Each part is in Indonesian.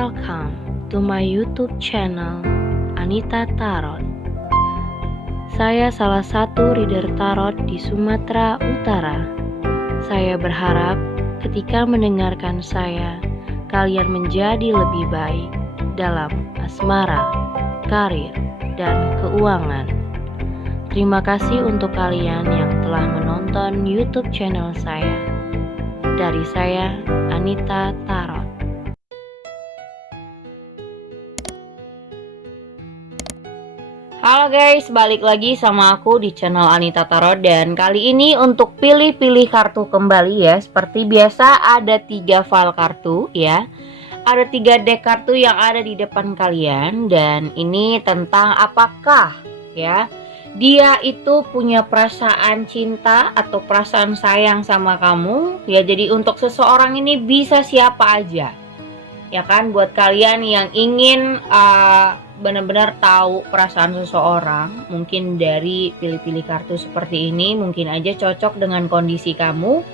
Welcome to my YouTube channel Anita Tarot. Saya salah satu reader tarot di Sumatera Utara. Saya berharap ketika mendengarkan saya, kalian menjadi lebih baik dalam asmara, karir, dan keuangan. Terima kasih untuk kalian yang telah menonton YouTube channel saya. Dari saya, Anita Tarot. Halo guys, balik lagi sama aku di channel Anita Tarot. Dan kali ini untuk pilih-pilih kartu kembali ya. Seperti biasa ada 3 file kartu ya. Ada 3 deck kartu yang ada di depan kalian. Dan ini tentang apakah ya dia itu punya perasaan cinta atau perasaan sayang sama kamu ya. Jadi untuk seseorang ini bisa siapa aja ya kan. Buat kalian yang ingin benar-benar tahu perasaan seseorang, mungkin dari pilih-pilih kartu seperti ini mungkin aja cocok dengan kondisi kamu.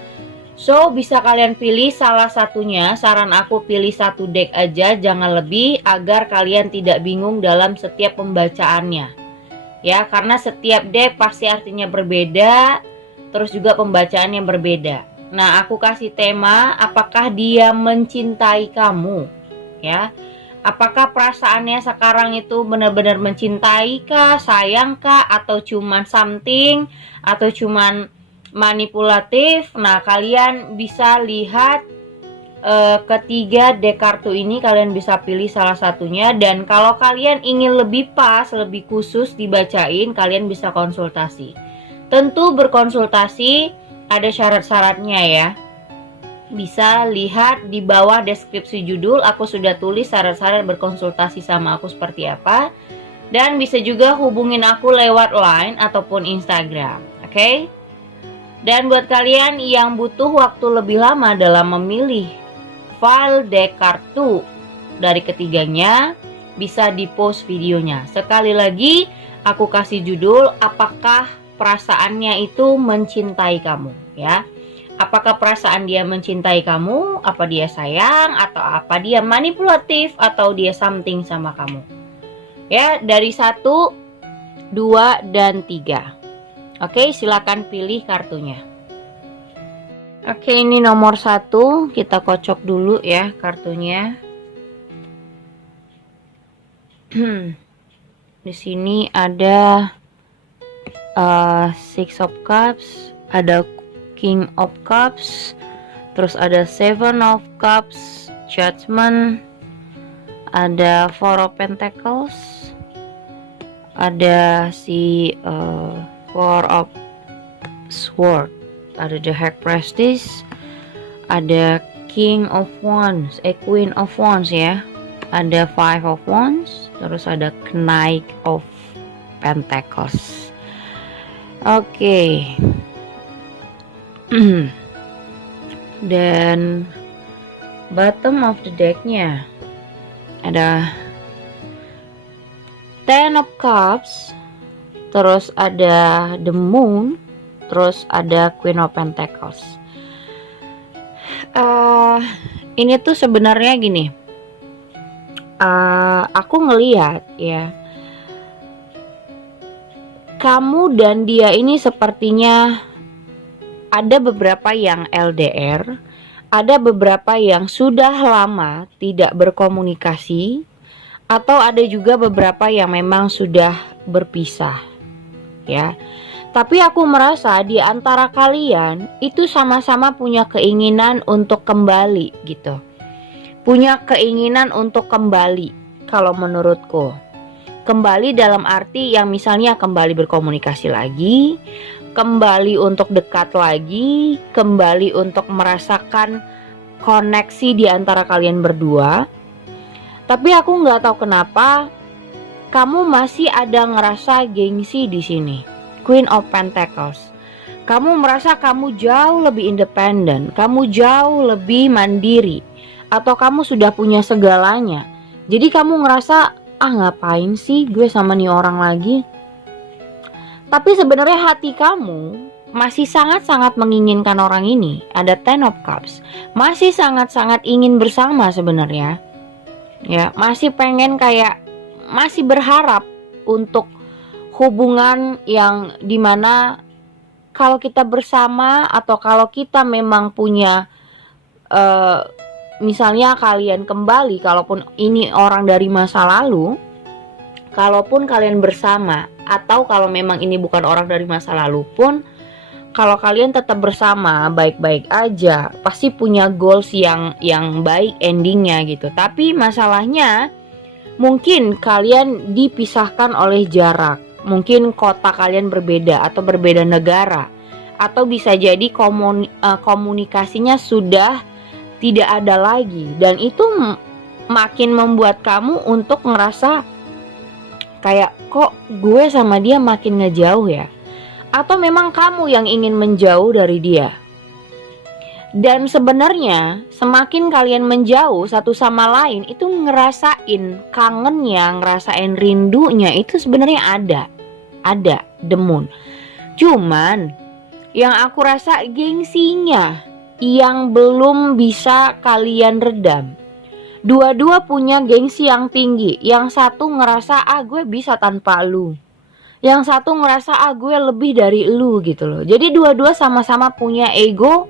So bisa kalian pilih salah satunya. Saran aku pilih 1 deck aja, jangan lebih, agar kalian tidak bingung dalam setiap pembacaannya ya, karena setiap deck pasti artinya berbeda, terus juga pembacaannya berbeda. Nah, aku kasih tema apakah dia mencintai kamu ya. Apakah perasaannya sekarang itu benar-benar mencintai kah, sayang kah, atau cuman something, atau cuman manipulatif. Nah, kalian bisa lihat ketiga deck kartu ini, kalian bisa pilih salah satunya. Dan kalau kalian ingin lebih pas, lebih khusus dibacain, kalian bisa konsultasi. Tentu berkonsultasi ada syarat-syaratnya ya. Bisa lihat di bawah deskripsi judul, aku sudah tulis syarat-syarat berkonsultasi sama aku seperti apa. Dan bisa juga hubungin aku lewat line ataupun Instagram, oke? Dan buat kalian yang butuh waktu lebih lama dalam memilih file deck kartu dari ketiganya, bisa di post videonya. Sekali lagi aku kasih judul, apakah perasaannya itu mencintai kamu ya. Apakah perasaan dia mencintai kamu, apa dia sayang, atau apa dia manipulatif, atau dia something sama kamu. Ya, dari 1, 2, dan 3. Oke, silakan pilih kartunya. Oke, ini nomor 1, kita kocok dulu ya kartunya. Di sini ada Six of Cups, ada King of Cups, terus ada Seven of Cups, Judgment, ada Four of Pentacles, ada si Four of Swords, ada the High Priestess, ada King of Wands, Queen of Wands ya, ada Five of Wands, terus ada Knight of Pentacles. Oke. Dan bottom of the decknya ada Ten of Cups, terus ada the Moon, terus ada Queen of Pentacles. Ini tuh sebenarnya gini, aku ngelihat ya, kamu dan dia ini sepertinya ada beberapa yang LDR, ada beberapa yang sudah lama tidak berkomunikasi, atau ada juga beberapa yang memang sudah berpisah ya. Tapi aku merasa di antara kalian itu sama-sama punya keinginan untuk kembali gitu. Punya keinginan untuk kembali kalau menurutku. Kembali dalam arti yang misalnya kembali berkomunikasi lagi, kembali untuk dekat lagi, kembali untuk merasakan koneksi di antara kalian berdua. Tapi aku nggak tahu kenapa kamu masih ada ngerasa gengsi di sini. Queen of Pentacles. Kamu merasa kamu jauh lebih independen, kamu jauh lebih mandiri, atau kamu sudah punya segalanya. Jadi kamu ngerasa, ngapain sih gue sama nih orang lagi? Tapi sebenarnya hati kamu masih sangat-sangat menginginkan orang ini. Ada Ten of Cups, masih sangat-sangat ingin bersama sebenarnya. ya, masih pengen kayak masih berharap untuk hubungan yang dimana kalau kita bersama atau kalau kita memang punya eh, misalnya kalian kembali, kalaupun ini orang dari masa lalu, kalaupun kalian bersama atau kalau memang ini bukan orang dari masa lalu pun, kalau kalian tetap bersama baik-baik aja, pasti punya goals yang baik endingnya gitu. Tapi masalahnya mungkin kalian dipisahkan oleh jarak, mungkin kota kalian berbeda atau berbeda negara, atau bisa jadi komunikasinya sudah tidak ada lagi, dan itu makin membuat kamu untuk ngerasa kayak kok gue sama dia makin ngejauh ya, atau memang kamu yang ingin menjauh dari dia. Dan sebenarnya semakin kalian menjauh satu sama lain, itu ngerasain kangennya, ngerasain rindunya itu sebenarnya ada demun. Cuman yang aku rasa gengsinya yang belum bisa kalian redam. Dua-dua punya gengsi yang tinggi. Yang satu ngerasa gue bisa tanpa lu, yang satu ngerasa gue lebih dari lu gitu loh. Jadi dua-dua sama-sama punya ego,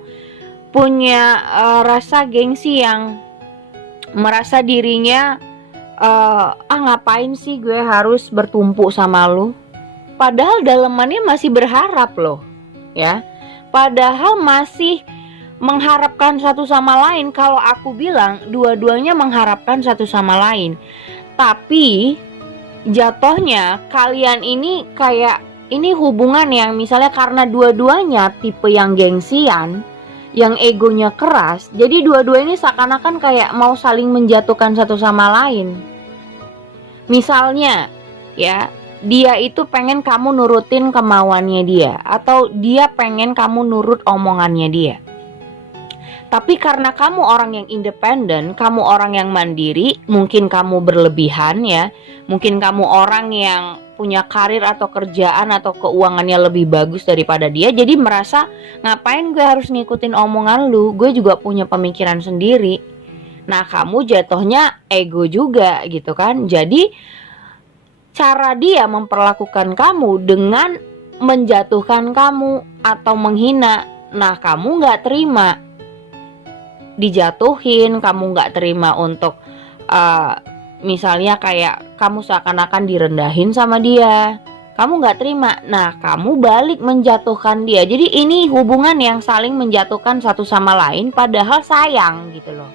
punya rasa gengsi yang merasa dirinya ngapain sih gue harus bertumpu sama lu. Padahal dalemannya masih berharap loh, ya. Padahal masih mengharapkan satu sama lain. Kalau aku bilang dua-duanya mengharapkan satu sama lain. Tapi jatuhnya kalian ini kayak ini hubungan yang misalnya karena dua-duanya tipe yang gengsian, yang egonya keras, jadi dua-dua ini seakan-akan kayak mau saling menjatuhkan satu sama lain. Misalnya ya, dia itu pengen kamu nurutin kemauannya dia, atau dia pengen kamu nurut omongannya dia. Tapi karena kamu orang yang independen, kamu orang yang mandiri, mungkin kamu berlebihan ya, mungkin kamu orang yang punya karir atau kerjaan atau keuangannya lebih bagus daripada dia, jadi merasa ngapain gue harus ngikutin omongan lu, gue juga punya pemikiran sendiri. Nah kamu jatuhnya ego juga gitu kan. Jadi cara dia memperlakukan kamu dengan menjatuhkan kamu atau menghina, nah kamu gak terima dijatuhin, kamu gak terima untuk misalnya kayak kamu seakan-akan direndahin sama dia, kamu gak terima. Nah kamu balik menjatuhkan dia. Jadi ini hubungan yang saling menjatuhkan satu sama lain padahal sayang gitu loh.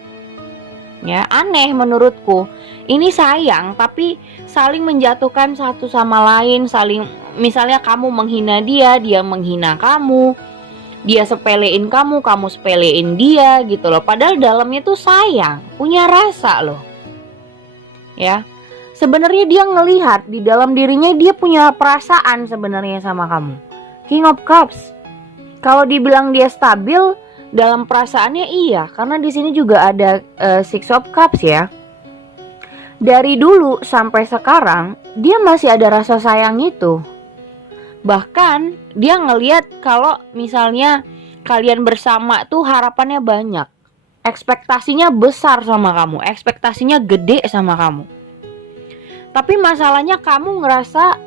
Ya aneh menurutku. Ini sayang tapi saling menjatuhkan satu sama lain. Saling, misalnya kamu menghina dia, dia menghina kamu, dia sepelein kamu, kamu sepelein dia gitu loh. Padahal dalamnya tuh sayang, punya rasa loh. Ya, sebenarnya dia ngelihat di dalam dirinya dia punya perasaan sebenarnya sama kamu. King of Cups. Kalau dibilang dia stabil dalam perasaannya iya, karena di sini juga ada Six of Cups ya. Dari dulu sampai sekarang dia masih ada rasa sayang itu. Bahkan dia ngelihat kalau misalnya kalian bersama tuh harapannya banyak, ekspektasinya besar sama kamu, ekspektasinya gede sama kamu. Tapi masalahnya kamu ngerasa,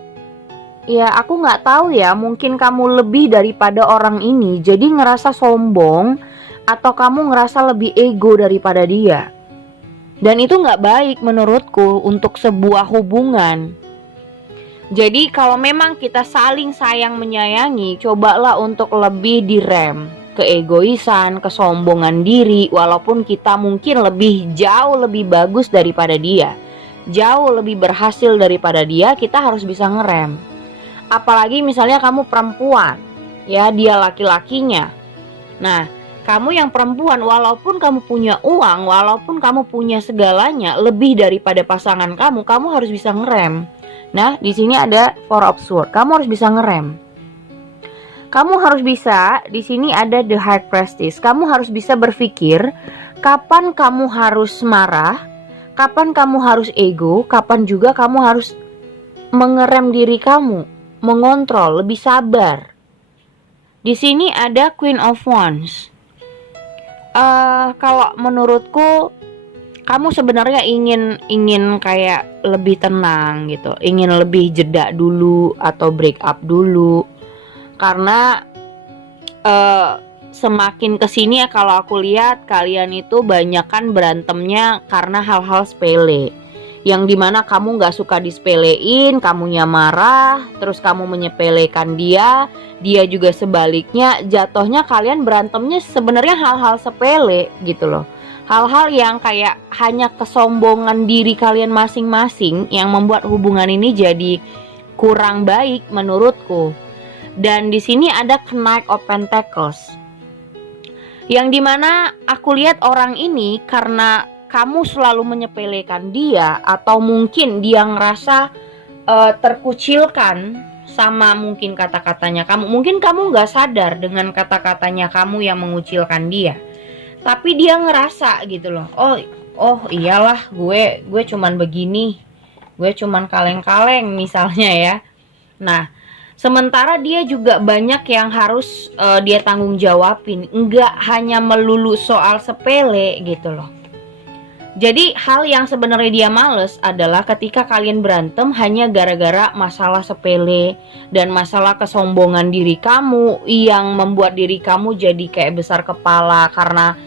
ya aku gak tahu ya, mungkin kamu lebih daripada orang ini, jadi ngerasa sombong, atau kamu ngerasa lebih ego daripada dia. Dan itu gak baik menurutku untuk sebuah hubungan. Jadi kalau memang kita saling sayang menyayangi, cobalah untuk lebih direm keegoisan, kesombongan diri. Walaupun kita mungkin jauh lebih bagus daripada dia, jauh lebih berhasil daripada dia, kita harus bisa ngerem. Apalagi misalnya kamu perempuan, ya dia laki-lakinya. Nah kamu yang perempuan, walaupun kamu punya uang, walaupun kamu punya segalanya lebih daripada pasangan kamu, kamu harus bisa ngerem. Nah, di sini ada Four of Swords. Kamu harus bisa ngerem. Kamu harus bisa, di sini ada The High Priestess. Kamu harus bisa berpikir kapan kamu harus marah, kapan kamu harus ego, kapan juga kamu harus mengerem diri kamu, mengontrol, lebih sabar. Di sini ada Queen of Wands. Kalau menurutku kamu sebenarnya ingin kayak lebih tenang gitu, ingin lebih jeda dulu atau break up dulu. Karena semakin kesini ya, kalau aku lihat kalian itu banyak kan berantemnya karena hal-hal sepele, yang dimana kamu gak suka disepelein, kamunya marah, terus kamu menyepelekan dia, dia juga sebaliknya. Jatuhnya kalian berantemnya sebenarnya hal-hal sepele gitu loh. Hal-hal yang kayak hanya kesombongan diri kalian masing-masing yang membuat hubungan ini jadi kurang baik menurutku. Dan di sini ada Knight of Pentacles, yang dimana aku lihat orang ini karena kamu selalu menyepelekan dia, atau mungkin dia ngerasa terkucilkan sama mungkin kata-katanya kamu. Mungkin kamu gak sadar dengan kata-katanya kamu yang mengucilkan dia, tapi dia ngerasa gitu loh, oh iyalah, gue cuman begini, gue cuman kaleng-kaleng misalnya ya. Nah, sementara dia juga banyak yang harus dia tanggung jawabin, enggak hanya melulu soal sepele gitu loh. Jadi hal yang sebenarnya dia males adalah ketika kalian berantem hanya gara-gara masalah sepele dan masalah kesombongan diri kamu yang membuat diri kamu jadi kayak besar kepala karena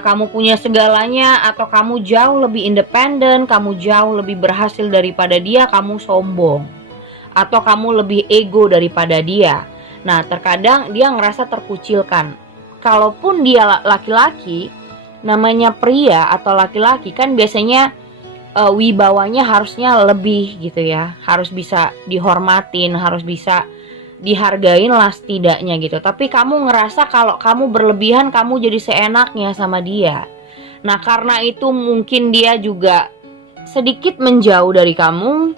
kamu punya segalanya, atau kamu jauh lebih independen, kamu jauh lebih berhasil daripada dia, kamu sombong, atau kamu lebih ego daripada dia. Nah, terkadang dia ngerasa terkucilkan. Kalaupun dia laki-laki, namanya pria atau laki-laki kan biasanya wibawanya harusnya lebih gitu ya, harus bisa dihormatin, harus bisa dihargain lah setidaknya gitu. Tapi kamu ngerasa kalau kamu berlebihan, kamu jadi seenaknya sama dia. Nah, karena itu mungkin dia juga sedikit menjauh dari kamu,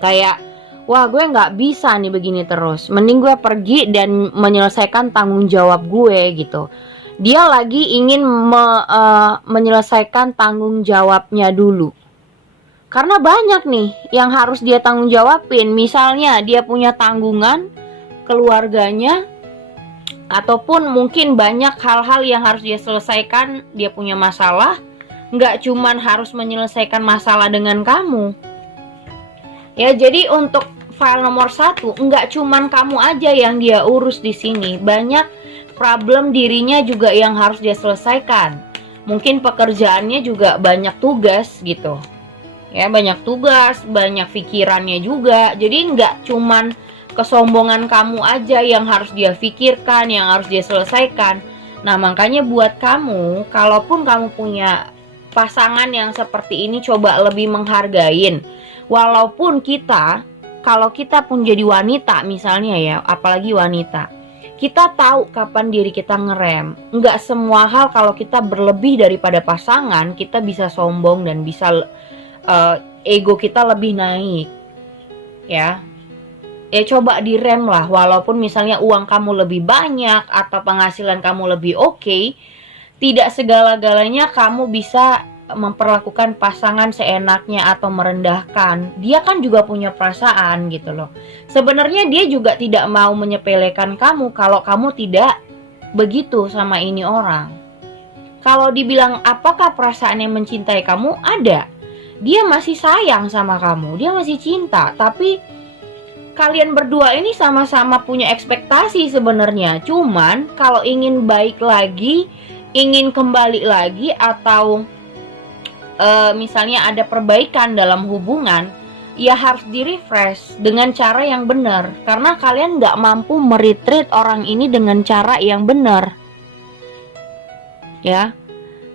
kayak wah, gue nggak bisa nih begini terus, mending gue pergi dan menyelesaikan tanggung jawab gue gitu. Dia lagi ingin menyelesaikan tanggung jawabnya dulu, karena banyak nih yang harus dia tanggung jawabin. Misalnya dia punya tanggungan keluarganya, ataupun mungkin banyak hal-hal yang harus dia selesaikan. Dia punya masalah, nggak cuman harus menyelesaikan masalah dengan kamu ya. Jadi untuk file nomor 1, nggak cuman kamu aja yang dia urus di sini, banyak problem dirinya juga yang harus dia selesaikan. Mungkin pekerjaannya juga banyak tugas gitu ya, banyak tugas, banyak pikirannya juga. Jadi nggak cuman kesombongan kamu aja yang harus dia pikirkan, yang harus dia selesaikan. Nah, makanya buat kamu, kalaupun kamu punya pasangan yang seperti ini, coba lebih menghargain. Walaupun kalau kita pun jadi wanita misalnya ya, apalagi wanita, kita tahu kapan diri kita ngerem. Nggak semua hal kalau kita berlebih daripada pasangan, kita bisa sombong dan bisa ego kita lebih naik ya. Coba direm lah. Walaupun misalnya uang kamu lebih banyak atau penghasilan kamu lebih oke, tidak segala-galanya kamu bisa memperlakukan pasangan seenaknya atau merendahkan. Dia kan juga punya perasaan gitu loh. Sebenarnya dia juga tidak mau menyepelekan kamu kalau kamu tidak begitu sama ini orang. Kalau dibilang apakah perasaan yang mencintai kamu, ada. Dia masih sayang sama kamu, dia masih cinta, tapi kalian berdua ini sama-sama punya ekspektasi sebenarnya. Cuman kalau ingin baik lagi, ingin kembali lagi, atau misalnya ada perbaikan dalam hubungan, ya harus di-refresh dengan cara yang benar. Karena kalian nggak mampu meretreat orang ini dengan cara yang benar ya.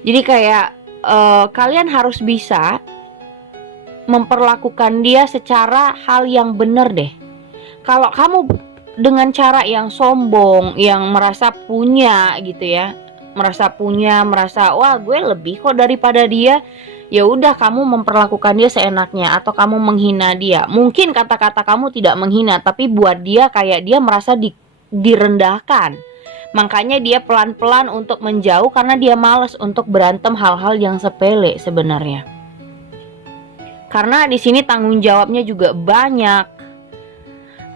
Jadi kayak kalian harus bisa memperlakukan dia secara hal yang benar deh. Kalau kamu dengan cara yang sombong, yang merasa punya gitu ya, merasa wah gue lebih kok daripada dia, ya udah kamu memperlakukan dia seenaknya, atau kamu menghina dia. Mungkin kata-kata kamu tidak menghina, tapi buat dia kayak dia merasa direndahkan. Makanya dia pelan-pelan untuk menjauh karena dia malas untuk berantem hal-hal yang sepele sebenarnya. Karena di sini tanggung jawabnya juga banyak.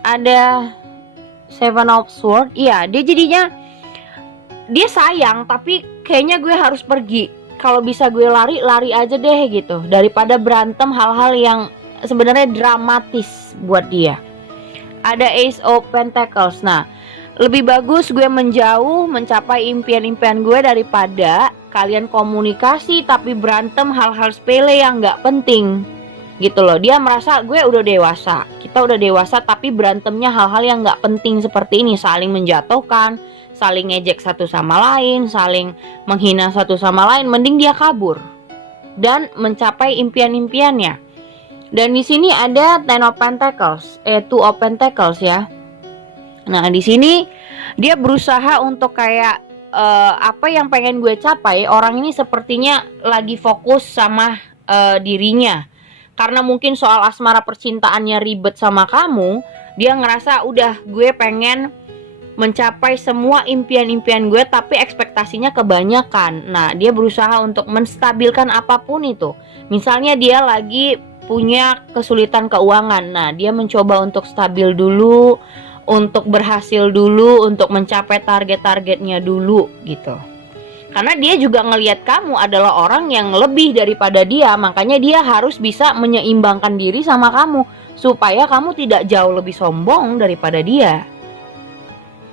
Ada Seven of Swords. Iya, dia jadinya dia sayang, tapi kayaknya gue harus pergi kalau bisa gue lari aja deh gitu, daripada berantem hal-hal yang sebenarnya dramatis buat dia. Ada Ace of Pentacles. Nah, lebih bagus gue menjauh mencapai impian-impian gue daripada kalian komunikasi tapi berantem hal-hal sepele yang nggak penting gitu loh. Dia merasa gue udah dewasa, kita udah dewasa, tapi berantemnya hal-hal yang nggak penting seperti ini, saling menjatuhkan, saling ngejek satu sama lain, saling menghina satu sama lain. Mending dia kabur dan mencapai impian-impiannya. Dan di sini ada Ten of Pentacles, Two of Pentacles ya. Nah, di sini dia berusaha untuk kayak apa yang pengen gue capai. Orang ini sepertinya lagi fokus sama dirinya. Karena mungkin soal asmara percintaannya ribet sama kamu, dia ngerasa udah gue pengen mencapai semua impian-impian gue tapi ekspektasinya kebanyakan. Nah, dia berusaha untuk menstabilkan apapun itu. Misalnya dia lagi punya kesulitan keuangan. Nah, dia mencoba untuk stabil dulu, untuk berhasil dulu, untuk mencapai target-targetnya dulu gitu. Karena dia juga ngelihat kamu adalah orang yang lebih daripada dia, makanya dia harus bisa menyeimbangkan diri sama kamu supaya kamu tidak jauh lebih sombong daripada dia.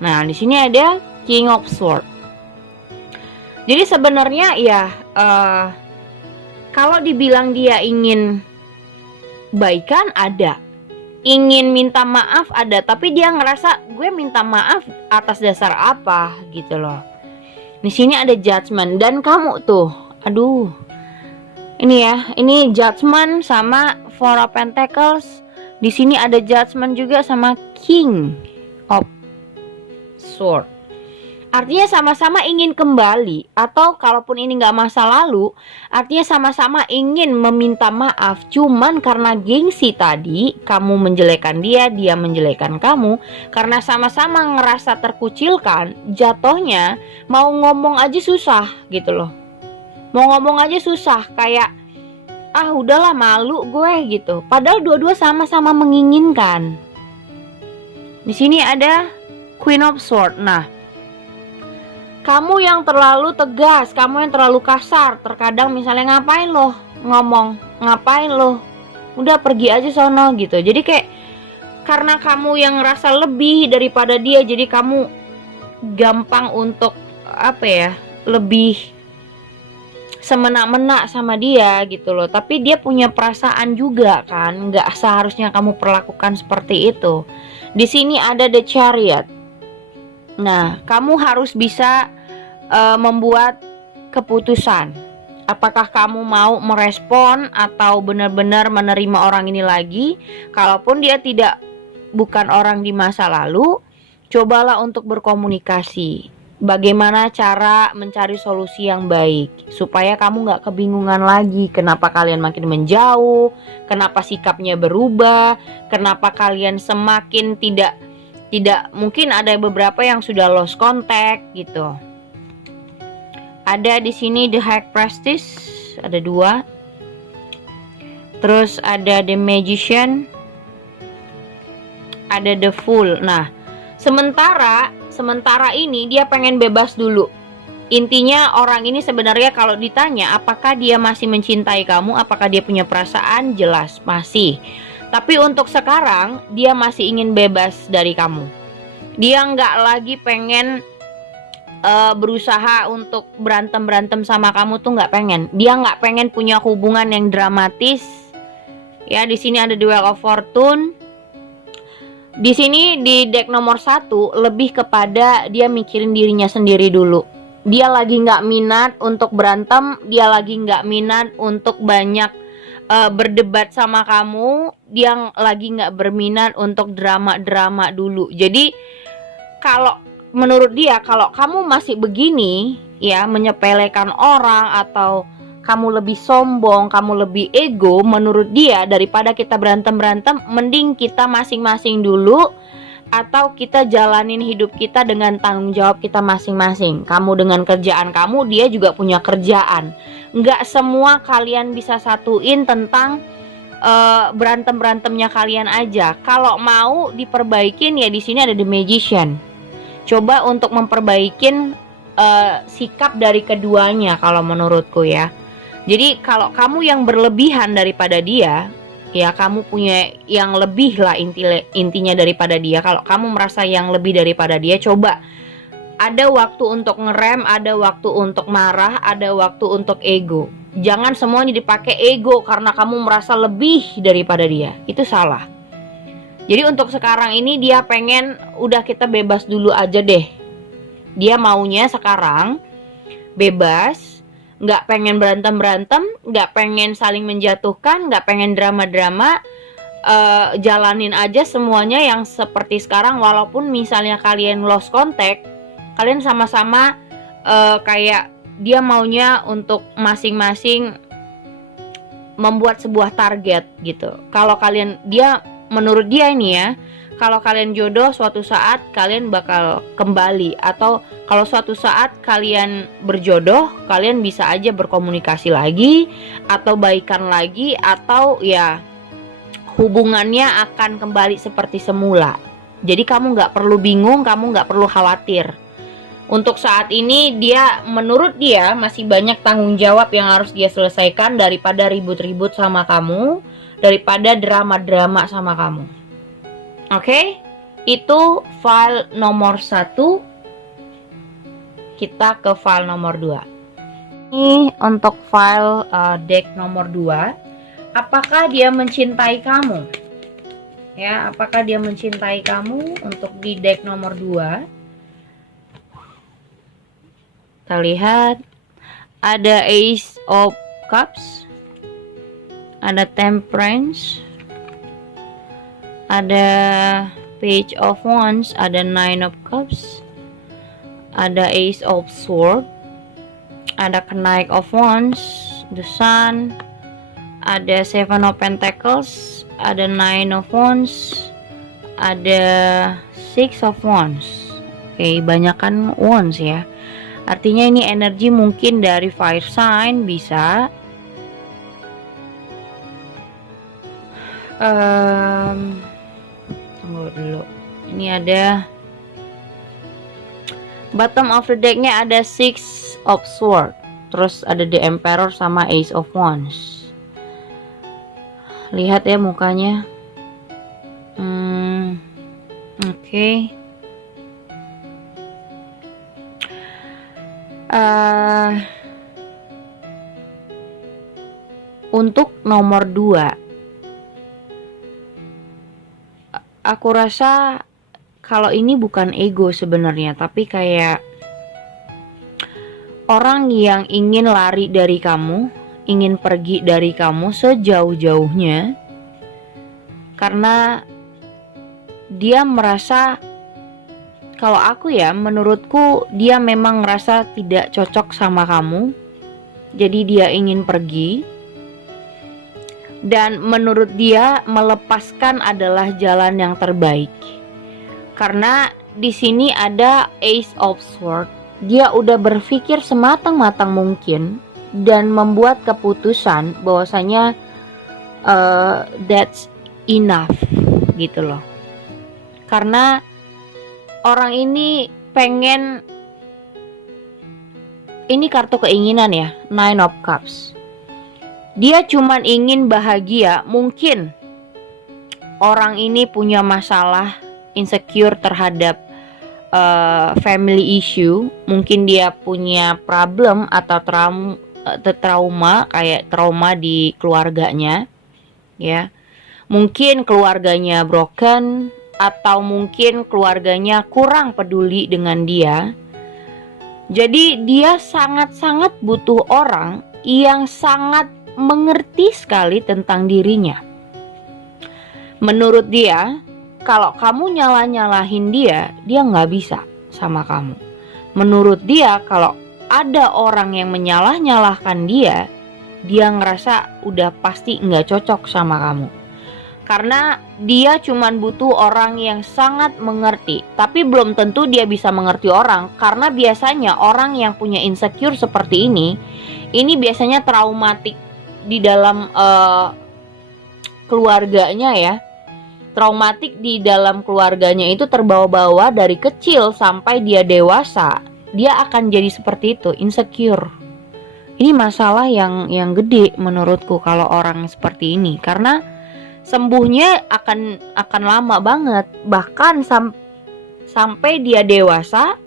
Nah, di sini ada King of Swords. Jadi sebenarnya ya kalau dibilang dia ingin baikan ada, ingin minta maaf ada, tapi dia ngerasa gue minta maaf atas dasar apa gitu loh. Di sini ada Judgment dan kamu tuh, aduh, ini ya, ini Judgment sama Four of Pentacles. Di sini ada Judgment juga sama King of Swords. Artinya sama-sama ingin kembali, atau kalaupun ini nggak masa lalu, artinya sama-sama ingin meminta maaf. Cuman karena gengsi tadi, kamu menjelekan dia, dia menjelekan kamu. Karena sama-sama ngerasa terkucilkan, jatuhnya mau ngomong aja susah gitu loh. Mau ngomong aja susah, kayak udahlah malu gue gitu. Padahal dua-dua sama-sama menginginkan. Di sini ada Queen of Swords. Nah, kamu yang terlalu tegas, kamu yang terlalu kasar. Terkadang misalnya ngapain lo ngomong, ngapain lo, udah pergi aja sono gitu. Jadi kayak karena kamu yang ngerasa lebih daripada dia, jadi kamu gampang untuk apa ya, lebih semena-mena sama dia gitu loh. Tapi dia punya perasaan juga kan, nggak seharusnya kamu perlakukan seperti itu. Di sini ada The Chariot. Nah, kamu harus bisa membuat keputusan. Apakah kamu mau merespon atau benar-benar menerima orang ini lagi? Kalaupun dia bukan orang di masa lalu, cobalah untuk berkomunikasi. Bagaimana cara mencari solusi yang baik supaya kamu gak kebingungan lagi. Kenapa kalian makin menjauh? Kenapa sikapnya berubah? Kenapa kalian semakin tidak mungkin ada beberapa yang sudah lost contact gitu. Ada di sini The High Priestess, ada 2. Terus ada The Magician, ada The Fool. Nah, sementara ini dia pengen bebas dulu. Intinya orang ini sebenarnya kalau ditanya apakah dia masih mencintai kamu, apakah dia punya perasaan, jelas masih. Tapi untuk sekarang dia masih ingin bebas dari kamu. Dia nggak lagi pengen berusaha untuk berantem sama kamu tuh, nggak pengen. Dia nggak pengen punya hubungan yang dramatis. Ya, di sini ada The Wheel of Fortune. Di sini di deck nomor 1 lebih kepada dia mikirin dirinya sendiri dulu. Dia lagi nggak minat untuk berantem, dia lagi nggak minat untuk banyak berdebat sama kamu, dia lagi nggak berminat untuk drama dulu. Jadi kalau menurut dia, kalau kamu masih begini ya, menyepelekan orang atau kamu lebih sombong, kamu lebih ego, menurut dia daripada kita berantem mending kita masing-masing dulu, atau kita jalanin hidup kita dengan tanggung jawab kita masing-masing. Kamu dengan kerjaan kamu, dia juga punya kerjaan. Nggak semua kalian bisa satuin tentang berantemnya kalian aja. Kalau mau diperbaikin ya di sini ada The Magician. Coba untuk memperbaikin sikap dari keduanya kalau menurutku ya. Jadi kalau kamu yang berlebihan daripada dia, ya kamu punya yang lebih lah intinya daripada dia. Kalau kamu merasa yang lebih daripada dia, coba ada waktu untuk ngerem, ada waktu untuk marah, ada waktu untuk ego. Jangan semuanya dipakai ego karena kamu merasa lebih daripada dia. Itu salah. Jadi untuk sekarang ini dia pengen udah kita bebas dulu aja deh. Dia maunya sekarang bebas, nggak pengen berantem-berantem, nggak pengen saling menjatuhkan, nggak pengen drama-drama. Jalanin aja semuanya yang seperti sekarang. Walaupun misalnya kalian lost contact, kalian sama-sama kayak dia maunya untuk masing-masing membuat sebuah target gitu. Kalau kalian, dia menurut dia ini ya, kalau kalian jodoh suatu saat kalian bakal kembali, atau kalau suatu saat kalian berjodoh, kalian bisa aja berkomunikasi lagi atau baikan lagi, atau ya hubungannya akan kembali seperti semula. Jadi kamu nggak perlu bingung, kamu nggak perlu khawatir. Untuk saat ini dia, menurut dia masih banyak tanggung jawab yang harus dia selesaikan daripada ribut-ribut sama kamu, daripada drama-drama sama kamu. Oke, itu file nomor 1. Kita ke file nomor 2. Ini untuk file deck nomor 2. Apakah dia mencintai kamu? Ya, apakah dia mencintai kamu untuk di deck nomor 2? Kita lihat ada Ace of Cups, ada Temperance, ada Page of Wands, ada Nine of Cups, ada Ace of Swords, ada Knight of Wands, The Sun, ada Seven of Pentacles, ada Nine of Wands, ada Six of Wands. Oke, banyakan Wands ya. Artinya ini energi mungkin dari fire sign bisa. Tunggu dulu. Ini ada bottom of the decknya ada Six of Swords, terus ada The Emperor sama Ace of Wands. Lihat ya mukanya. Oke. Untuk nomor 2, aku rasa kalau ini bukan ego sebenarnya, tapi kayak orang yang ingin lari dari kamu, ingin pergi dari kamu sejauh-jauhnya, karena dia merasa, kalau aku ya, menurutku dia memang merasa tidak cocok sama kamu, jadi dia ingin pergi. Dan menurut dia melepaskan adalah jalan yang terbaik. Karena di sini ada Ace of Swords. Dia udah berpikir sematang-matang mungkin dan membuat keputusan bahwasanya that's enough gitu loh. Karena orang ini pengen, ini kartu keinginan ya, Nine of Cups. Dia cuman ingin bahagia. Mungkin orang ini punya masalah insecure terhadap family issue. Mungkin dia punya problem atau trauma, kayak trauma di keluarganya ya. Mungkin keluarganya broken, atau mungkin keluarganya kurang peduli dengan dia. Jadi dia sangat-sangat butuh orang yang sangat mengerti sekali tentang dirinya. Menurut dia, kalau kamu nyalah-nyalahin dia, dia nggak bisa sama kamu. Menurut dia, kalau ada orang yang menyalah-nyalahkan dia, dia ngerasa udah pasti nggak cocok sama kamu. Karena dia cuman butuh orang yang sangat mengerti. Tapi belum tentu dia bisa mengerti orang, karena biasanya orang yang punya insecure seperti ini biasanya traumatik di dalam keluarganya ya. Traumatik di dalam keluarganya itu terbawa-bawa dari kecil sampai dia dewasa. dia akan jadi seperti itu, insecure. Ini masalah yang gede menurutku kalau orang seperti ini, karena sembuhnya akan lama banget. Bahkan sampai dia dewasa,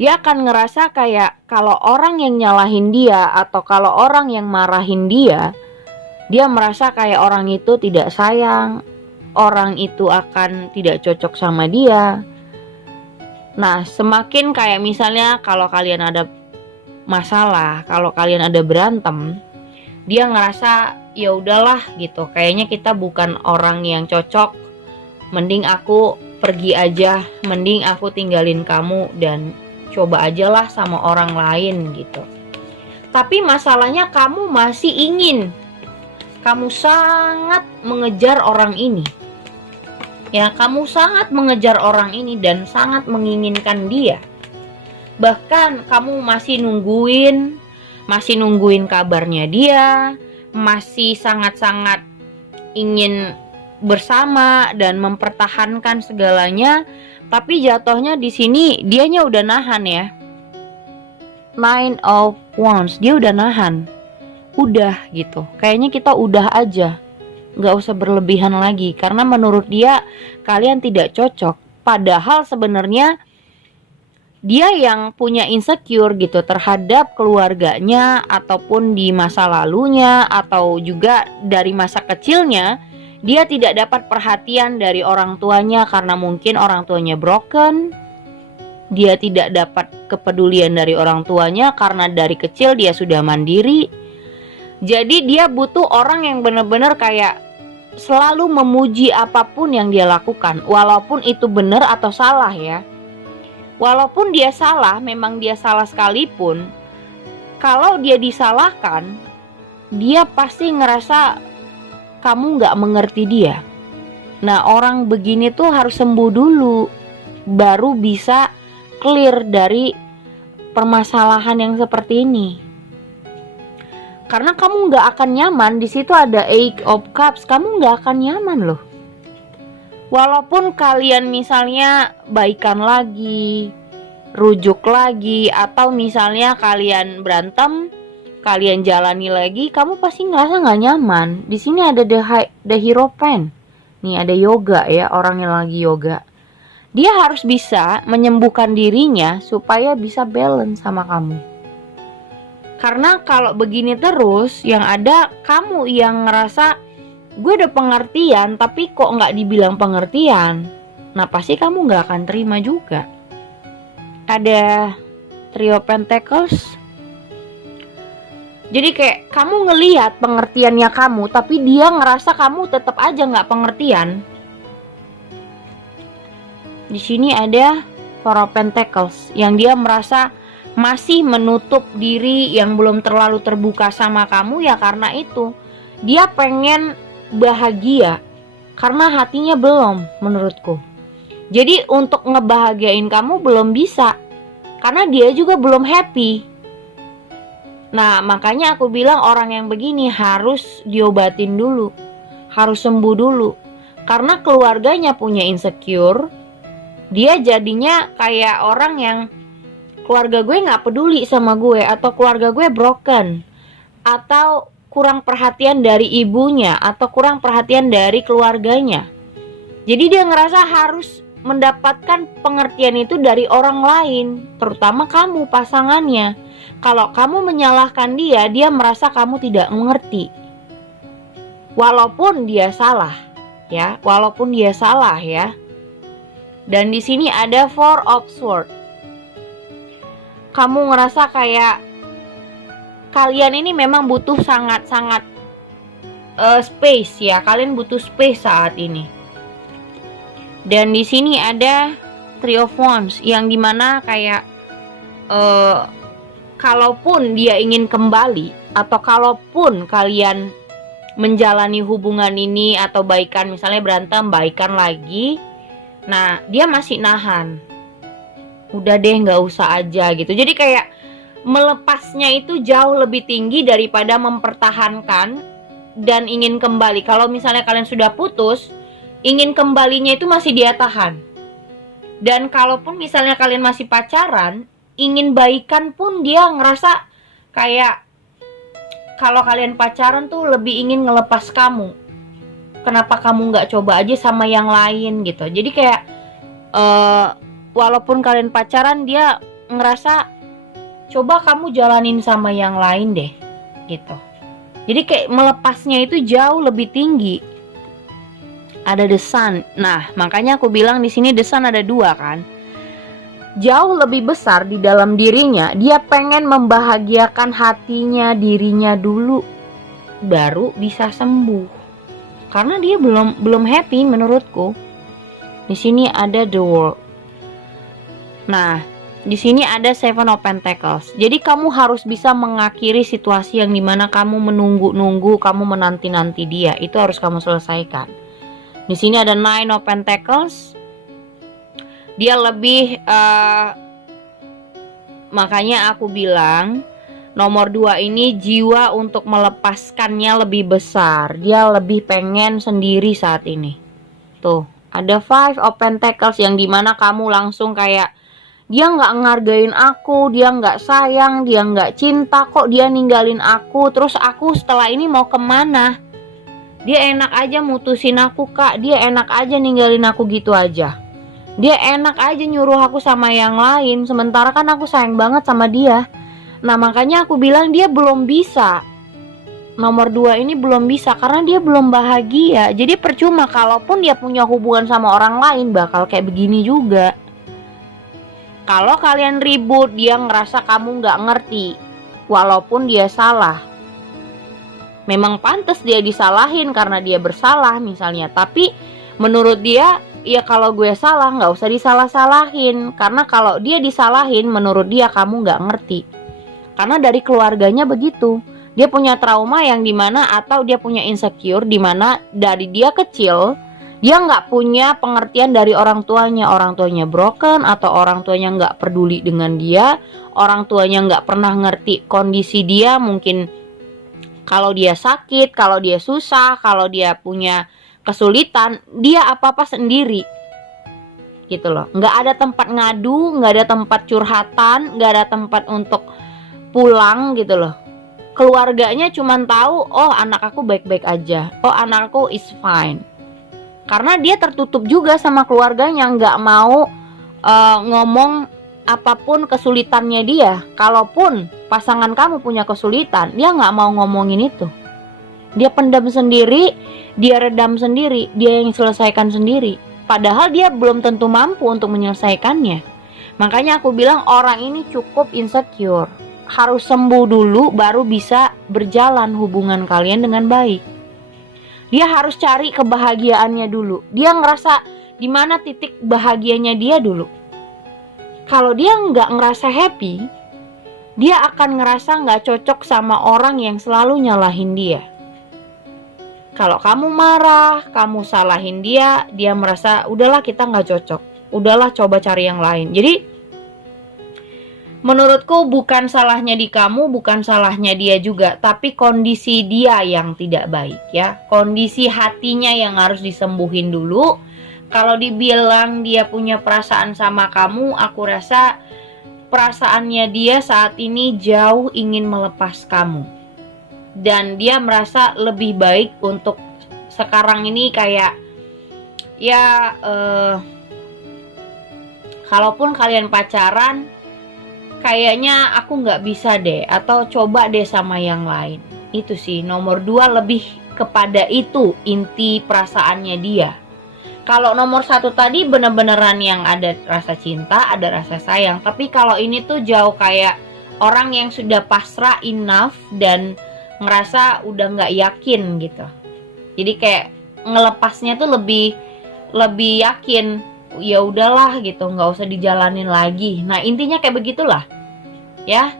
dia akan ngerasa kayak kalau orang yang nyalahin dia atau kalau orang yang marahin dia merasa kayak orang itu tidak sayang, orang itu akan tidak cocok sama dia. Nah, semakin kayak misalnya kalau kalian ada masalah, kalau kalian ada berantem, dia ngerasa ya udahlah gitu, kayaknya kita bukan orang yang cocok, mending aku pergi aja, mending aku tinggalin kamu dan coba aja lah sama orang lain gitu. Tapi masalahnya kamu masih ingin, kamu sangat mengejar orang ini. Ya, kamu sangat mengejar orang ini dan sangat menginginkan dia. Bahkan kamu masih nungguin kabarnya dia, masih sangat-sangat ingin bersama dan mempertahankan segalanya. Tapi jatuhnya di sini dianya udah nahan ya. Nine of Wands, dia udah nahan. Udah gitu, kayaknya kita udah aja, gak usah berlebihan lagi. Karena menurut dia kalian tidak cocok. Padahal sebenarnya dia yang punya insecure gitu terhadap keluarganya, ataupun di masa lalunya, atau juga dari masa kecilnya dia tidak dapat perhatian dari orang tuanya karena mungkin orang tuanya broken. Dia tidak dapat kepedulian dari orang tuanya karena dari kecil dia sudah mandiri. Jadi dia butuh orang yang benar-benar kayak selalu memuji apapun yang dia lakukan, walaupun itu benar atau salah ya. Walaupun dia salah, memang dia salah sekalipun, kalau dia disalahkan, dia pasti ngerasa kamu gak mengerti dia. Nah, orang begini tuh harus sembuh dulu, baru bisa clear dari permasalahan yang seperti ini. Karena kamu gak akan nyaman. Di situ ada Eight of Cups, kamu gak akan nyaman loh. Walaupun kalian misalnya baikan lagi, rujuk lagi, atau misalnya kalian berantem, kalian jalani lagi, kamu pasti ngerasa nggak nyaman. Di sini ada the Hierophant. Nih ada yoga ya, orang yang lagi yoga. Dia harus bisa menyembuhkan dirinya supaya bisa balance sama kamu. Karena kalau begini terus, yang ada kamu yang ngerasa gue udah pengertian tapi kok nggak dibilang pengertian. Nah pasti kamu nggak akan terima juga. Ada Three of Pentacles. Jadi kayak kamu ngelihat pengertiannya kamu, tapi dia ngerasa kamu tetap aja nggak pengertian. Di sini ada Four of Pentacles, yang dia merasa masih menutup diri, yang belum terlalu terbuka sama kamu ya karena itu. Dia pengen bahagia, karena hatinya belum menurutku. Jadi untuk ngebahagiain kamu belum bisa, karena dia juga belum happy. Nah makanya aku bilang orang yang begini harus diobatin dulu, harus sembuh dulu. Karena keluarganya punya insecure, dia jadinya kayak orang yang keluarga gue gak peduli sama gue, atau keluarga gue broken, atau kurang perhatian dari ibunya, atau kurang perhatian dari keluarganya. Jadi dia ngerasa harus mendapatkan pengertian itu dari orang lain, terutama kamu pasangannya. Kalau kamu menyalahkan dia, dia merasa kamu tidak mengerti. Walaupun dia salah, ya, walaupun dia salah ya. Dan di sini ada Four of Swords. Kamu ngerasa kayak kalian ini memang butuh sangat-sangat space ya. Kalian butuh space saat ini. Dan di sini ada Three of Wands, yang dimana kayak kalaupun dia ingin kembali, atau kalaupun kalian menjalani hubungan ini atau baikan, misalnya berantem, baikan lagi, nah dia masih nahan. Udah deh gak usah aja gitu. Jadi kayak melepasnya itu jauh lebih tinggi daripada mempertahankan dan ingin kembali. Kalau misalnya kalian sudah putus, ingin kembalinya itu masih dia tahan. Dan kalaupun misalnya kalian masih pacaran, ingin baikan pun dia ngerasa kayak kalau kalian pacaran tuh lebih ingin ngelepas kamu. Kenapa kamu nggak coba aja sama yang lain gitu. Jadi kayak walaupun kalian pacaran, dia ngerasa coba kamu jalanin sama yang lain deh gitu. Jadi kayak melepasnya itu jauh lebih tinggi. Ada the sun. Nah, makanya aku bilang di sini the sun ada 2 kan. Jauh lebih besar di dalam dirinya, dia pengen membahagiakan hatinya, dirinya dulu, baru bisa sembuh. Karena dia belum happy menurutku. Di sini ada the world. Nah, di sini ada Seven of Pentacles. Jadi kamu harus bisa mengakhiri situasi yang dimana kamu menunggu-nunggu, kamu menanti-nanti dia. Itu harus kamu selesaikan. Di sini ada Nine of Pentacles. Dia lebih makanya aku bilang nomor 2 ini jiwa untuk melepaskannya lebih besar. Dia lebih pengen sendiri saat ini. Tuh, ada Five of Pentacles yang dimana kamu langsung kayak dia nggak ngargain aku, dia nggak sayang, dia nggak cinta, kok dia ninggalin aku. Terus aku setelah ini mau kemana? Dia enak aja mutusin aku, Kak. Dia enak aja ninggalin aku gitu aja. Dia enak aja nyuruh aku sama yang lain, sementara kan aku sayang banget sama dia. Nah, makanya aku bilang dia belum bisa. Nomor 2 ini belum bisa karena dia belum bahagia. Jadi percuma kalaupun dia punya hubungan sama orang lain, bakal kayak begini juga. Kalau kalian ribut, dia ngerasa kamu gak ngerti, walaupun dia salah. Memang pantas dia disalahin karena dia bersalah misalnya. Tapi menurut dia, ya kalau gue salah gak usah disalah-salahin. Karena kalau dia disalahin, menurut dia kamu gak ngerti. Karena dari keluarganya begitu. Dia punya trauma yang dimana, atau dia punya insecure dimana dari dia kecil dia nggak punya pengertian dari orang tuanya. Orang tuanya broken, atau orang tuanya nggak peduli dengan dia. Orang tuanya nggak pernah ngerti kondisi dia. Mungkin kalau dia sakit, kalau dia susah, kalau dia punya kesulitan, dia apa-apa sendiri gitu loh. Nggak ada tempat ngadu, nggak ada tempat curhatan, nggak ada tempat untuk pulang gitu loh. Keluarganya cuman tahu, oh anak aku baik-baik aja, oh anak aku is fine. Karena dia tertutup juga sama keluarganya, nggak mau ngomong apapun kesulitannya dia. Kalaupun pasangan kamu punya kesulitan, dia nggak mau ngomongin itu. Dia pendam sendiri, dia redam sendiri, dia yang selesaikan sendiri. Padahal dia belum tentu mampu untuk menyelesaikannya. Makanya aku bilang orang ini cukup insecure. Harus sembuh dulu baru bisa berjalan hubungan kalian dengan baik. Dia harus cari kebahagiaannya dulu. Dia ngerasa di mana titik bahagianya dia dulu. Kalau dia nggak ngerasa happy, dia akan ngerasa nggak cocok sama orang yang selalu nyalahin dia. Kalau kamu marah, kamu salahin dia, dia merasa udahlah kita nggak cocok. Udahlah coba cari yang lain. Jadi menurutku bukan salahnya di kamu, bukan salahnya dia juga, tapi kondisi dia yang tidak baik ya. Kondisi hatinya yang harus disembuhin dulu. Kalau dibilang dia punya perasaan sama kamu, aku rasa perasaannya dia saat ini jauh ingin melepas kamu. Dan dia merasa lebih baik untuk sekarang ini kayak ya kalaupun kalian pacaran, kayaknya aku nggak bisa deh, atau coba deh sama yang lain. Itu sih, nomor 2 lebih kepada itu inti perasaannya dia. Kalau nomor 1 tadi bener-beneran yang ada rasa cinta, ada rasa sayang. Tapi kalau ini tuh jauh kayak orang yang sudah pasrah enough dan ngerasa udah nggak yakin gitu. Jadi kayak ngelepasnya tuh lebih yakin. Ya udahlah gitu, nggak usah dijalanin lagi. Nah intinya kayak begitulah ya.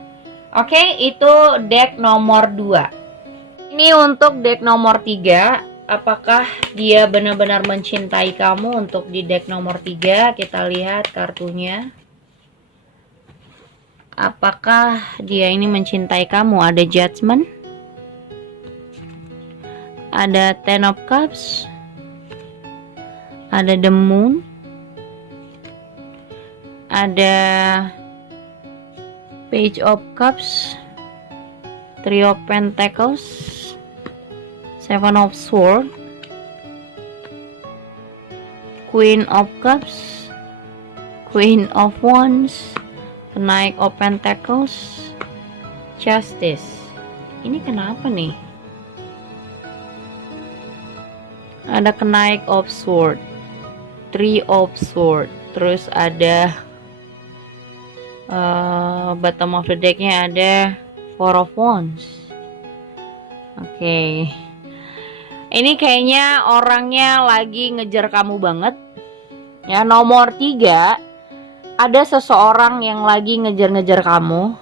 Oke, itu deck nomor 2. Ini untuk deck nomor 3. Apakah dia benar-benar mencintai kamu? Untuk di deck nomor 3 kita lihat kartunya. Apakah dia ini mencintai kamu? Ada Judgment, ada Ten of Cups, ada The Moon, ada Page of Cups, Three of Pentacles, Seven of Swords, Queen of Cups, Queen of Wands, Knight of Pentacles, Justice. Ini kenapa nih? Ada Knight of Swords, Three of Swords, terus ada bottom of the decknya ada Four of Wands. Oke. Ini kayaknya orangnya lagi ngejar kamu banget. Ya, nomor 3, ada seseorang yang lagi ngejar-ngejar kamu.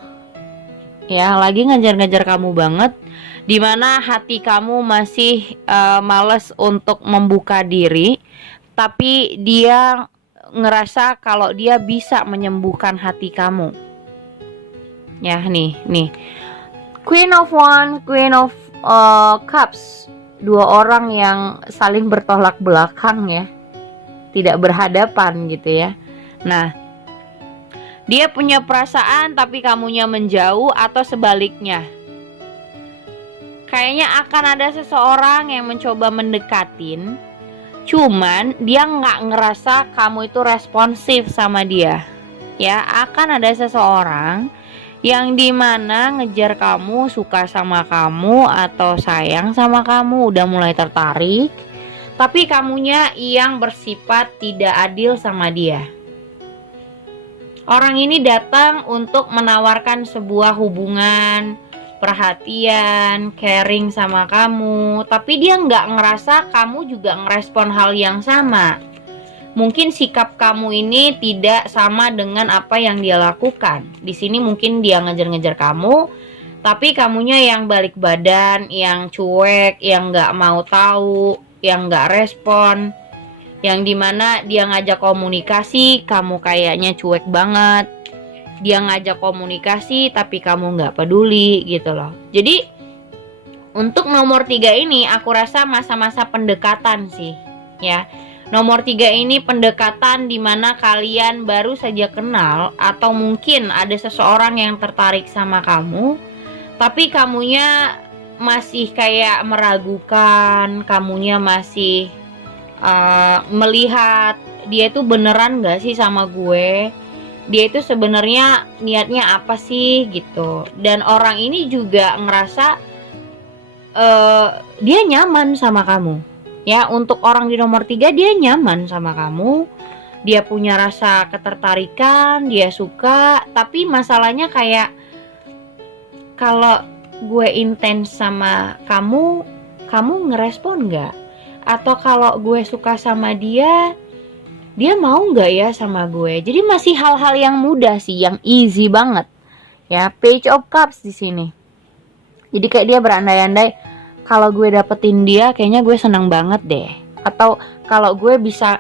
Ya, lagi ngejar-ngejar kamu banget. Dimana hati kamu masih males untuk membuka diri, tapi dia ngerasa kalau dia bisa menyembuhkan hati kamu. Ya, nih. Queen of Wands, Queen of Cups. Dua orang yang saling bertolak belakang ya. Tidak berhadapan gitu ya. Nah, dia punya perasaan tapi kamunya menjauh atau sebaliknya. Kayaknya akan ada seseorang yang mencoba mendekatin, cuman dia nggak ngerasa kamu itu responsif sama dia. Ya, akan ada seseorang yang dimana ngejar kamu, suka sama kamu atau sayang sama kamu, udah mulai tertarik, tapi kamunya yang bersifat tidak adil sama dia. Orang ini datang untuk menawarkan sebuah hubungan, perhatian, caring sama kamu, tapi dia nggak ngerasa kamu juga ngerespon hal yang sama. Mungkin sikap kamu ini tidak sama dengan apa yang dia lakukan. Di sini mungkin dia ngejar-ngejar kamu, tapi kamunya yang balik badan, yang cuek, yang nggak mau tahu, yang nggak respon, yang dimana dia ngajak komunikasi, kamu kayaknya cuek banget. Dia ngajak komunikasi, tapi kamu nggak peduli gitu loh. Jadi untuk nomor 3 ini aku rasa masa-masa pendekatan sih, ya. Nomor 3 ini pendekatan dimana kalian baru saja kenal, atau mungkin ada seseorang yang tertarik sama kamu, tapi kamunya masih kayak meragukan, kamunya masih melihat dia itu beneran gak sih sama gue, dia itu sebenarnya niatnya apa sih gitu. Dan orang ini juga ngerasa dia nyaman sama kamu. Ya, untuk orang di nomor 3 dia nyaman sama kamu, dia punya rasa ketertarikan, dia suka, tapi masalahnya kayak kalau gue intens sama kamu, kamu ngerespon gak? Atau kalau gue suka sama dia mau gak ya sama gue? Jadi masih hal-hal yang mudah sih, yang easy banget. Ya, Page of Cups di sini. Jadi kayak dia berandai-andai, kalau gue dapetin dia kayaknya gue seneng banget deh. Atau kalau gue bisa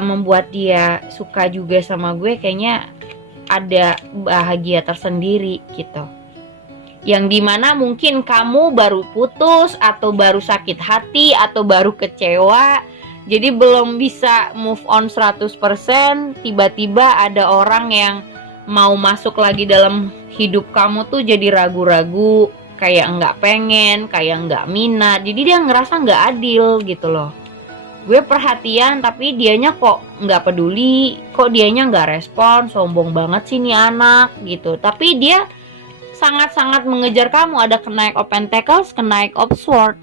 membuat dia suka juga sama gue, kayaknya ada bahagia tersendiri gitu. Yang dimana mungkin kamu baru putus, atau baru sakit hati, atau baru kecewa, jadi belum bisa move on 100%. Tiba-tiba ada orang yang mau masuk lagi dalam hidup kamu tuh jadi ragu-ragu, kayak nggak pengen, kayak nggak minat. Jadi dia ngerasa nggak adil gitu loh. Gue perhatian tapi dianya kok nggak peduli, kok dianya nggak respon, sombong banget sih nih anak gitu. Tapi dia sangat-sangat mengejar kamu. Ada Knight of Pentacles, Knight of Swords.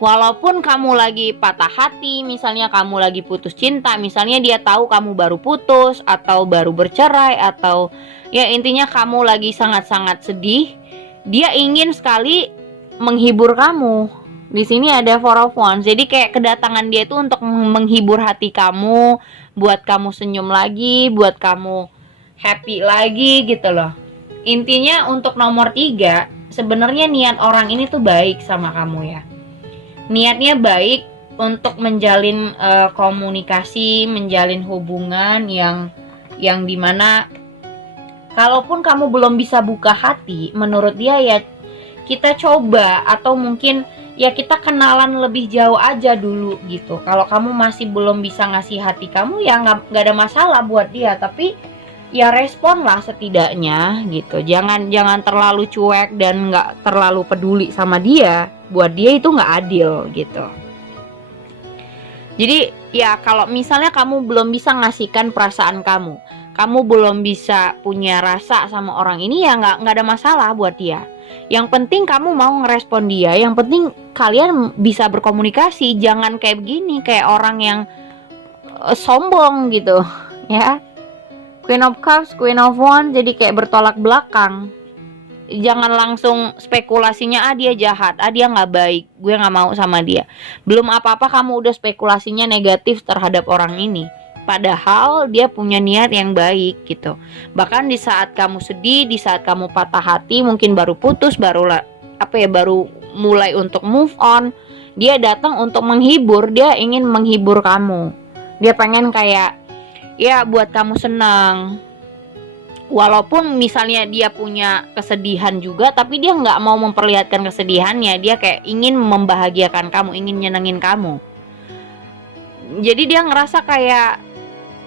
Walaupun kamu lagi patah hati, misalnya kamu lagi putus cinta, misalnya dia tahu kamu baru putus atau baru bercerai, atau ya intinya kamu lagi sangat-sangat sedih, dia ingin sekali menghibur kamu. Di sini ada Four of Wands. Jadi kayak kedatangan dia itu untuk menghibur hati kamu, buat kamu senyum lagi, buat kamu happy lagi gitu loh. Intinya untuk nomor 3, sebenarnya niat orang ini tuh baik sama kamu ya. Niatnya baik untuk menjalin komunikasi, menjalin hubungan yang dimana kalaupun kamu belum bisa buka hati, menurut dia ya kita coba, atau mungkin ya kita kenalan lebih jauh aja dulu gitu. Kalau kamu masih belum bisa ngasih hati kamu, ya nggak ada masalah buat dia, tapi ya respon lah setidaknya gitu. Jangan terlalu cuek dan nggak terlalu peduli sama dia. Buat dia itu nggak adil gitu. Jadi ya kalau misalnya kamu belum bisa ngasihkan perasaan kamu belum bisa punya rasa sama orang ini, ya nggak ada masalah buat dia. Yang penting kamu mau ngerespon dia, yang penting kalian bisa berkomunikasi. Jangan kayak begini, kayak orang yang sombong gitu ya. Queen of Cups, Queen of Wands, jadi kayak bertolak belakang. Jangan langsung spekulasinya, dia jahat, dia nggak baik, gue nggak mau sama dia. Belum apa-apa kamu udah spekulasinya negatif terhadap orang ini, padahal dia punya niat yang baik gitu. Bahkan di saat kamu sedih, di saat kamu patah hati, mungkin baru putus, baru mulai untuk move on, dia datang untuk menghibur. Dia ingin menghibur kamu, dia pengen kayak ya buat kamu senang. Walaupun misalnya dia punya kesedihan juga, tapi dia nggak mau memperlihatkan kesedihannya. Dia kayak ingin membahagiakan kamu, ingin nyenengin kamu. Jadi dia ngerasa kayak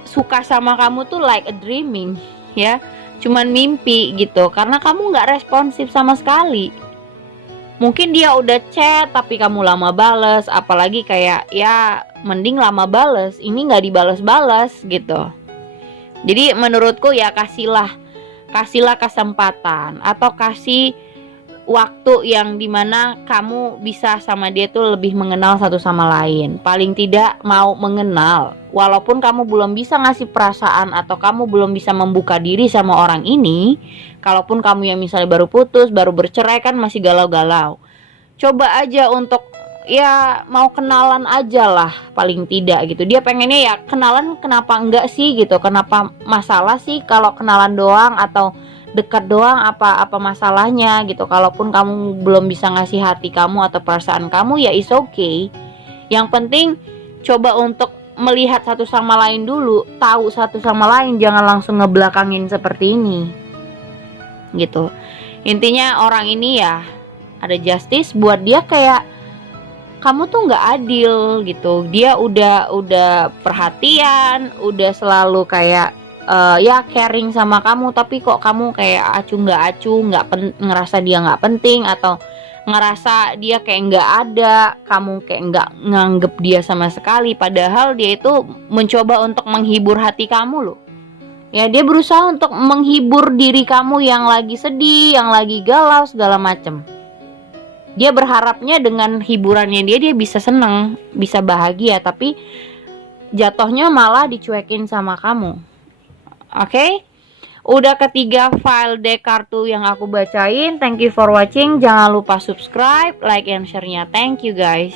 suka sama kamu tuh like a dreaming ya, cuman mimpi gitu, karena kamu nggak responsif sama sekali. Mungkin dia udah chat tapi kamu lama bales, apalagi kayak ya mending lama bales, ini nggak dibales-bales gitu. Jadi menurutku ya kasihlah kesempatan atau kasih waktu yang dimana kamu bisa sama dia tuh lebih mengenal satu sama lain. Paling tidak mau mengenal. Walaupun kamu belum bisa ngasih perasaan atau kamu belum bisa membuka diri sama orang ini, kalaupun kamu yang misalnya baru putus, baru bercerai kan masih galau-galau, coba aja untuk ya mau kenalan aja lah paling tidak gitu. Dia pengennya ya kenalan, kenapa enggak sih gitu, kenapa masalah sih kalau kenalan doang atau dekat doang, apa masalahnya gitu. Kalaupun kamu belum bisa ngasih hati kamu atau perasaan kamu, ya is okay. Yang penting coba untuk melihat satu sama lain dulu, tahu satu sama lain, jangan langsung ngebelakangin seperti ini gitu. Intinya orang ini ya ada justice buat dia, kayak kamu tuh nggak adil gitu. Dia udah perhatian, udah selalu kayak ya caring sama kamu, tapi kok kamu kayak nggak ngerasa dia nggak penting, atau ngerasa dia kayak nggak ada, kamu kayak nggak nganggep dia sama sekali. Padahal dia itu mencoba untuk menghibur hati kamu loh. Ya dia berusaha untuk menghibur diri kamu yang lagi sedih, yang lagi galau segala macem. Dia berharapnya dengan hiburannya dia bisa seneng, bisa bahagia, tapi jatuhnya malah dicuekin sama kamu. Oke? Udah ketiga file deck kartu yang aku bacain. Thank you for watching. Jangan lupa subscribe, like, and share-nya. Thank you guys.